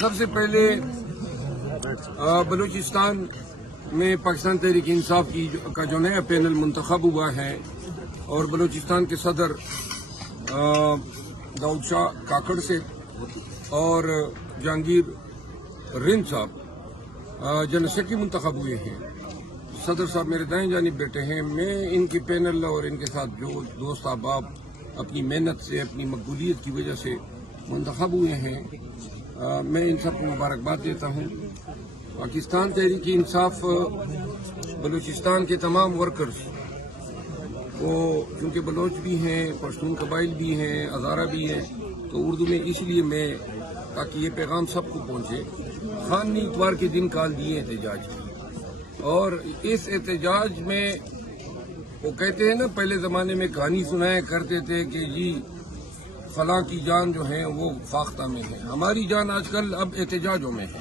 سب سے پہلے بلوچستان میں پاکستان تحریک انصاف کا جو نیا پینل منتخب ہوا ہے اور بلوچستان کے صدر داؤد شاہ کاکڑ سے اور جہانگیر رند صاحب جنرل سیکرٹری منتخب ہوئے ہیں. صدر صاحب میرے دائیں جانب بیٹھے ہیں. میں ان کے پینل اور ان کے ساتھ جو دوست احباب اپنی محنت سے اپنی مقبولیت کی وجہ سے منتخب ہوئے ہیں میں ان سب کو مبارکباد دیتا ہوں. پاکستان تحریک انصاف بلوچستان کے تمام ورکرز وہ چونکہ بلوچ بھی ہیں، پشتون قبائل بھی ہیں، ہزارہ بھی ہیں، تو اردو میں اس لیے میں تاکہ یہ پیغام سب کو پہنچے. خان نے اتوار کے دن کال دیے احتجاج کی اور اس احتجاج میں وہ کہتے ہیں نا پہلے زمانے میں کہانی سنایا کرتے تھے کہ جی فلاں کی جان جو ہے وہ فاختہ میں ہے. ہماری جان آج کل اب احتجاجوں میں ہے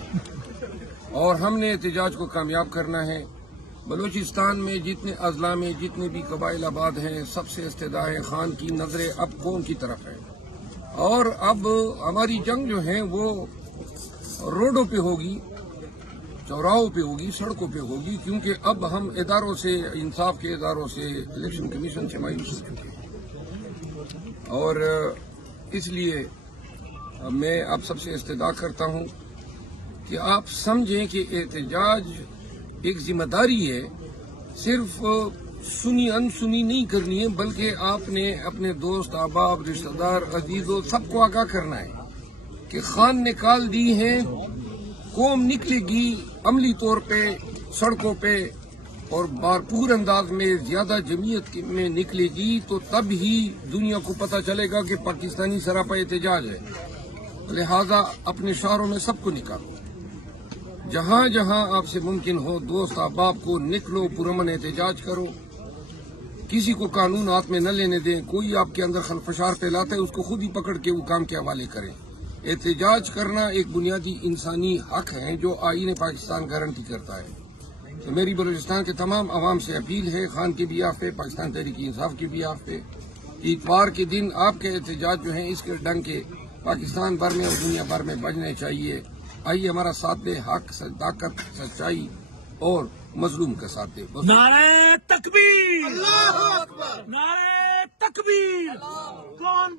اور ہم نے احتجاج کو کامیاب کرنا ہے. بلوچستان میں جتنے اضلاع میں جتنے بھی قبائل آباد ہیں سب سے استدعا ہے خان کی نظریں اب قوم کی طرف ہے اور اب ہماری جنگ جو ہے وہ روڈوں پہ ہوگی، چوراہوں پہ ہوگی، سڑکوں پہ ہوگی، کیونکہ اب ہم اداروں سے، انصاف کے اداروں سے، الیکشن کمیشن سے مایوس ہو چکے ہیں اور اس لیے میں اب سب سے استدعا کرتا ہوں کہ آپ سمجھیں کہ احتجاج ایک ذمہ داری ہے. صرف سنی انسنی نہیں کرنی ہے بلکہ آپ نے اپنے دوست احباب رشتہ دار عزیزوں سب کو آگاہ کرنا ہے کہ خان نے کال دی ہے، قوم نکلے گی عملی طور پہ سڑکوں پہ اور بھرپور انداز میں زیادہ جمعیت میں نکلے گی تو تب ہی دنیا کو پتہ چلے گا کہ پاکستانی سراپا احتجاج ہے. لہذا اپنے شہروں میں سب کو نکالو، جہاں جہاں آپ سے ممکن ہو دوست احباب کو نکلو، پرامن احتجاج کرو، کسی کو قانون ہاتھ میں نہ لینے دیں. کوئی آپ کے اندر خلفشار پھیلاتا ہے اس کو خود ہی پکڑ کے وہ کام کے حوالے کریں. احتجاج کرنا ایک بنیادی انسانی حق ہے جو آئین پاکستان گارنٹی کرتا ہے. تو میری بلوچستان کے تمام عوام سے اپیل ہے، خان کے بیاف پہ، پاکستان تحریک انصاف کے بیاف پہ، اتوار کے دن آپ کے احتجاج جو ہیں اس کے ڈنگ کے پاکستان بھر میں اور دنیا بھر میں بجنے چاہیے. آئیے ہمارا ساتھ دے، حق، صداقت، سچائی اور مظلوم کا ساتھ دے. نعرہ تکبیر! اللہ اکبر! نعرہ تکبیر! کون